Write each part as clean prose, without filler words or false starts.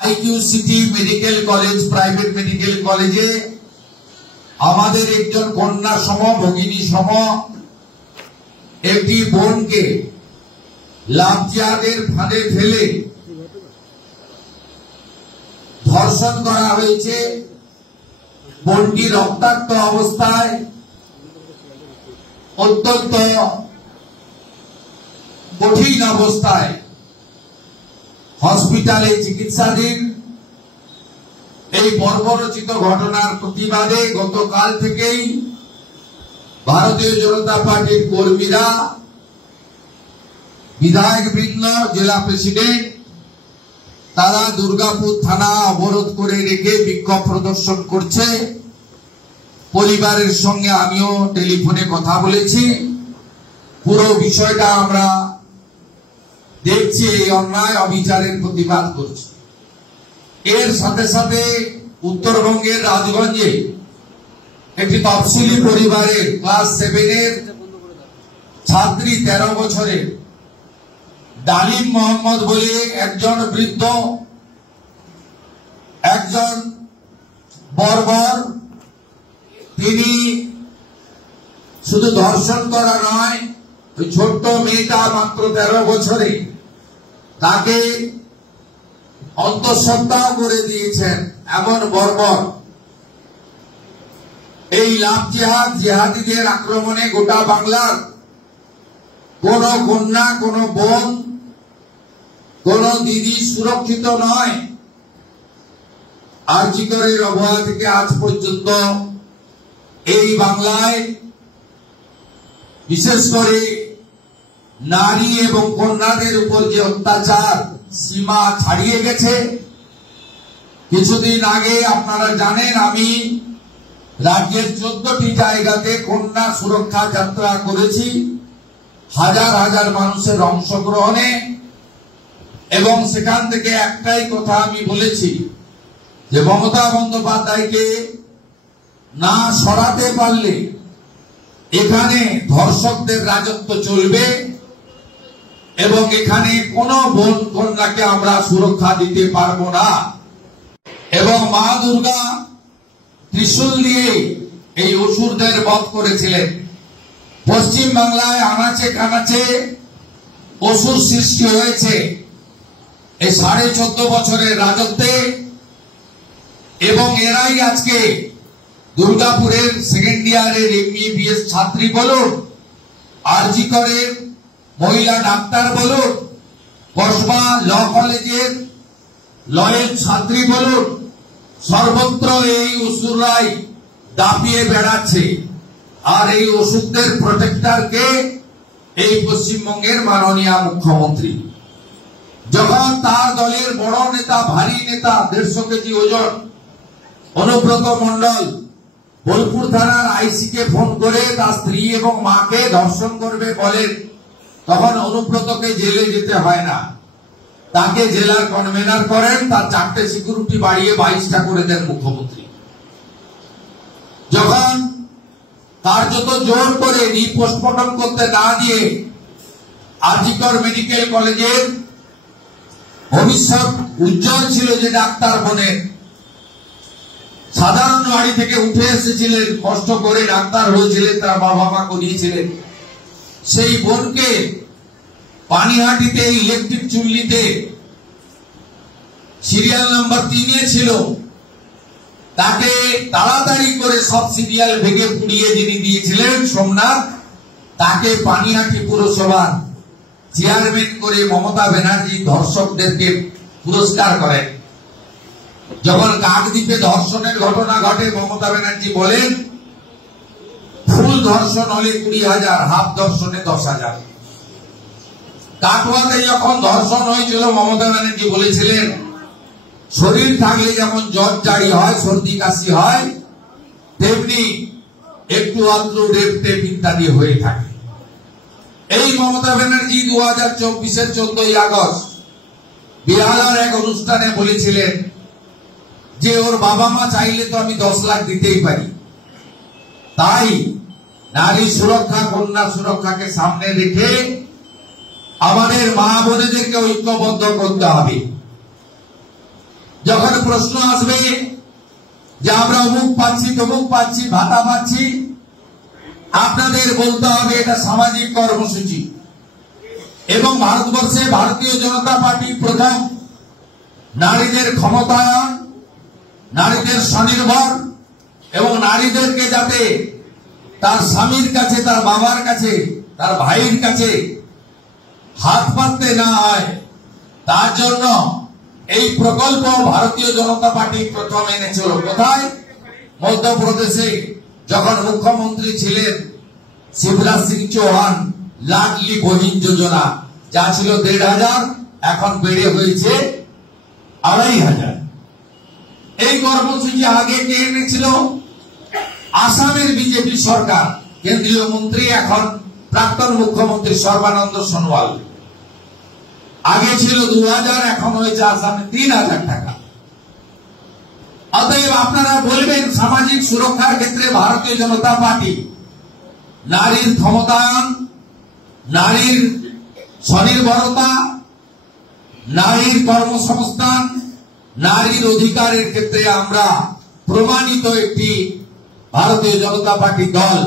IQ City medical college private medical কলেজে আমাদের একজন কন্যা সম ভগিনী সম একটি বোনকে লাভজিহাদের ফাঁদে ফেলে ধর্ষণ করা হয়েছে। বোনটি রক্তাক্ত অবস্থায় অত্যন্ত কঠিন অবস্থায় হসপিটালে চিকিৎসাধীন। এই বর্বরচিত ঘটনার প্রতিবাদে গতকাল থেকেই ভারতীয় জনতা পার্টির কর্মীরা, বিধায়ক বৃন্দ, জেলা প্রেসিডেন্ট, তারা দুর্গাপুর থানা অবরোধ করে রেখে বিক্ষোভ প্রদর্শন করছে। পরিবারের সঙ্গে আমিও টেলিফোনে কথা বলেছি। পুরো বিষয়টা আমরা দেখছি, এই অন্যায় অবিচারের প্রতিবাদ করছি। এর সাথে সাথে উত্তরবঙ্গের রাজগঞ্জে একটি তফসিলি পরিবারের ক্লাস 7-এর ছাত্রী 13 বছরের ডালিম মোহাম্মদ বলে একজন বৃদ্ধ, একজন বর্বর, তিনি শুধু ধর্ষণ করা নয়, ওই ছোট্ট মেয়েটা মাত্র 13 বছরে, তাকে অন্তঃসত্ত্বা করে দিয়েছেন। এমন বর্বর এই লাভজিহাদ জিহাদিদের আক্রমণে গোটা বাংলার কোন কন্যা, কোন বোন, কোন দিদি সুরক্ষিত নয়। আরজিকরের অবহেলা থেকে আজ পর্যন্ত এই বাংলায় বিশেষ করে নারী এবং কন্যাদের উপর যে অত্যাচার সীমা ছাড়িয়ে গেছে। কিছুদিন আগে আপনারা জানেন, আমি রাজ্যের 14টি জায়গাতে কন্যা সুরক্ষা যাত্রা করেছি, হাজার হাজার মানুষের অংশগ্রহণে, এবং সেখান থেকে একটাই কথা আমি বলেছি যে মমতা বন্দ্যোপাধ্যায়কে না সরাতে পারলে এখানে ধর্ষকদের রাজত্ব চলবে এবং এখানে কোন বোন কন্যাকে আমরা সুরক্ষা দিতে পারবো না। এবং মা দুর্গা ত্রিশূল দিয়ে এই অসুরদের বধ করেছিলেন। পশ্চিম বাংলায় আনাচে কানাচে অসুর সৃষ্টি হয়েছে এই 14.5 বছরের রাজত্বে, এবং এরাই আজকে দুর্গাপুরের সেকেন্ড ইয়ারের MBBS ছাত্রী বলুন, আরজিকরের মহিলা ডাক্তার বলুন, কসবা ল কলেজের লয়ের ছাত্রী বলুন, সর্বত্র এই অসুররাই দাপিয়ে বেড়াচ্ছে। আর এই অসুরদের প্রোটেক্টরকে এই পশ্চিমবঙ্গের মাননীয় মুখ্যমন্ত্রী। যখন তার দলের বড় নেতা, ভারী নেতা, 150 কেজি ওজন অনুব্রত মন্ডল বোলপুর থানার আইসিকে ফোন করে তার স্ত্রী এবং মাকে ধর্ষণ করবে বলেন, তখন অনুব্রতকে জেলে যেতে হয় না, তাকে জেলার কনভেনার করেন, তার 4টে সিকিউরিটি বাড়িয়ে 22টা করে দেন মুখ্যমন্ত্রী। যখন কার্যত জোর করে রিপোস্টমর্টম করতে না দিয়ে আরজিকর মেডিকেল কলেজের ভবিষ্যৎ উজ্জ্বল ছিল যে ডাক্তার বোনের, সাধারণ বাড়ি থেকে উঠে এসেছিলেন, কষ্ট করে ডাক্তার হয়েছিলেন, তার বাবা মা করিয়েছিলেন, সেই বোনকে পানিহাটিতে ইলেকট্রিক চুল্লিতে সিরিয়াল নাম্বার 3-এ ছিল, তাকে তাড়াতাড়ি করে সব সিরিয়াল ভেঙে পুড়িয়ে যিনি দিয়েছিলেন সোমনাথ, তাকে পানিহাটি পুরসভার চেয়ারম্যান করে মমতা ব্যানার্জি ধর্ষকদেরকে পুরস্কার করেন। যখন কাকদ্বীপে ধর্ষণের ঘটনা ঘটে, মমতা ব্যানার্জি বলেন ফুল ধর্ষণ হলে 20,000, হাফ ধর্ষণে 10,000। কাটোয়াতে যখন ধর্ষণ হয়েছিল, মমতা ব্যানার্জি বলেছিলেন শরীর থাকলে যেমন জ্বর জারি হয়, সর্দি কাশি হয়, তেমনি একটু আদ্রু রেপ টেপ ইত্যাদি হয়ে থাকে। এই মমতা ব্যানার্জি 2024-এর 14ই আগস্ট বিহালার এক অনুষ্ঠানে বলেছিলেন যে ওর বাবা মা চাইলে তো আমি 10 লাখ দিতেই পারি। তাই নারী সুরক্ষা, কন্যা সুরক্ষাকে সামনে রেখে আমাদের মা বোনেদেরকে ঐক্যবদ্ধ করতে হবে। যখন প্রশ্ন আসবে যে আমরা অমুক পাচ্ছি তমুক পাচ্ছি ভাতা পাচ্ছি, আপনাদের বলতে হবে এটা সামাজিক কর্মসূচি। এবং ভারতবর্ষে ভারতীয় জনতা পার্টি প্রথম নারীদের ক্ষমতায়ন, নারীদের স্বনির্ভর এবং নারীদেরকে যাতে তার স্বামীর কাছে, তার বাবার কাছে, তার ভাইয়ের কাছে হাত পাততে না হয়, তার জন্য এই প্রকল্প ভারতীয় জনতা পার্টি প্রথম এনেছিল। কোথায়? মধ্যপ্রদেশে যখন মুখ্যমন্ত্রী ছিলেন শিবরাজ সিং চৌহান, লাডলি বহিন যোজনা যা ছিল ১,৫০০, এখন বেড়ে হয়েছে ২,৫০০। এই কর্মসূচি আগে কে এনেছিল? আসামের বিজেপি সরকার, কেন্দ্রীয় মন্ত্রী এখন প্রাক্তন মুখ্যমন্ত্রী সর্বানন্দ সোনোয়াল। আগে ছিল ২,০০০, এখন হয়েছে আসামে ৩,০০০ টাকা। অতএব আপনারা বলবেন সামাজিক সুরক্ষার ক্ষেত্রে ভারতীয় জনতা পার্টি নারীর ক্ষমতায়ন, নারীর স্বনির্ভরতা, নারীর কর্মসংস্থান, নারীর অধিকারের ক্ষেত্রে আমরা প্রমাণিত একটি ভারতীয় জনতা পার্টি দল।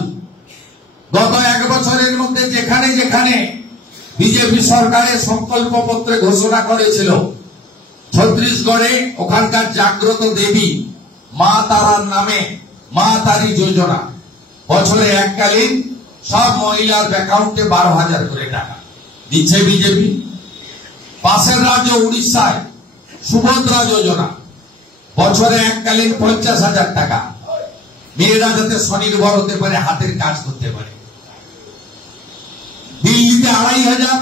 গত ১ বছরের মধ্যে যেখানে যেখানে বিজেপি সরকারের সংকল্প পত্রে ঘোষণা করেছিল, ছত্তিশগড়ে ওখানকার জাগ্রত দেবী মা তারার নামে মা তারি যোজনা, বছরে এককালীন সব মহিলার অ্যাকাউন্টে ১২,০০০ করে টাকা দিচ্ছে বিজেপি। পাশের রাজ্য উড়িষ্যায় সুভদ্রা যোজনা, বছরে এককালীন ৫০,০০০ টাকা, মেয়েরা যাতে স্বনির্ভর হতে পারে, হাতের কাজ করতে পারে। দিল্লিতে ২,৫০০,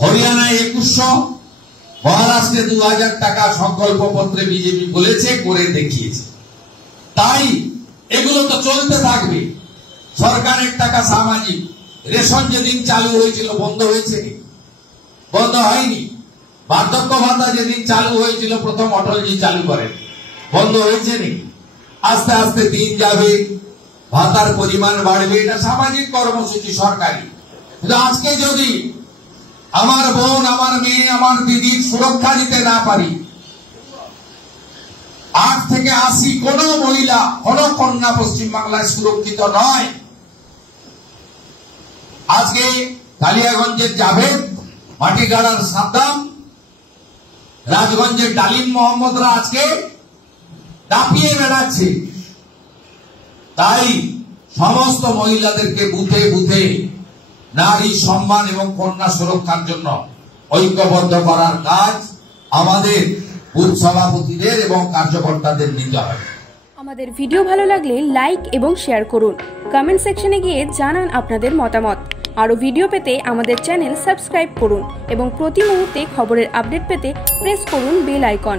হরিয়ানায় ২১০০, মহারাষ্ট্রে ২,০০০ টাকা সংকল্প পত্রে বিজেপি বলেছে, করে দেখিয়েছে। তাই এগুলো তো চলতে থাকবে। সরকারের টাকা সামাজিক। রেশন যেদিন চালু হয়েছিল বন্ধ হয়েছে? বন্ধ হয়নি। বার্ধক্য ভাতা যেদিন চালু হয়েছিল প্রথম অটলজি চালু করেন, বন্ধ হয়েছে নি? আস্তে আস্তে দিন যাবে, ভাতার পরিমাণ বাড়বে, এটা সামাজিক কর্মসূচি সরকারি। কিন্তু আজকে যদি আমার বোন, আমার মেয়ে, আমার দিদির সুরক্ষা দিতে না পারি, ৮ থেকে ৮০ কোন মহিলা, কোন কন্যা পশ্চিমবাংলায় সুরক্ষিত নয়। আজকে কালিয়াগঞ্জের জাভেদ, মাটিগাড়ার সাদ্দাম, রাজগঞ্জের ডালিম মোহাম্মদরা আজকে দাপিয়ে বেড়াচ্ছে। তাই সমস্ত মহিলাদেরকে বুথে বুথে নারী সম্মান এবং কন্যা সুরক্ষার জন্য ঐক্যবদ্ধ করার কাজ আমাদের বুথ সভাপতিদের এবং কার্যকর্তাদের নিতে হবে। আমাদের ভিডিও ভালো লাগলে লাইক এবং শেয়ার করুন। কমেন্ট সেকশনে গিয়ে জানান আপনাদের মতামত। আরও ভিডিও পেতে আমাদের চ্যানেল সাবস্ক্রাইব করুন এবং প্রতি মুহূর্তে খবরের আপডেট পেতে প্রেস করুন বেল আইকন।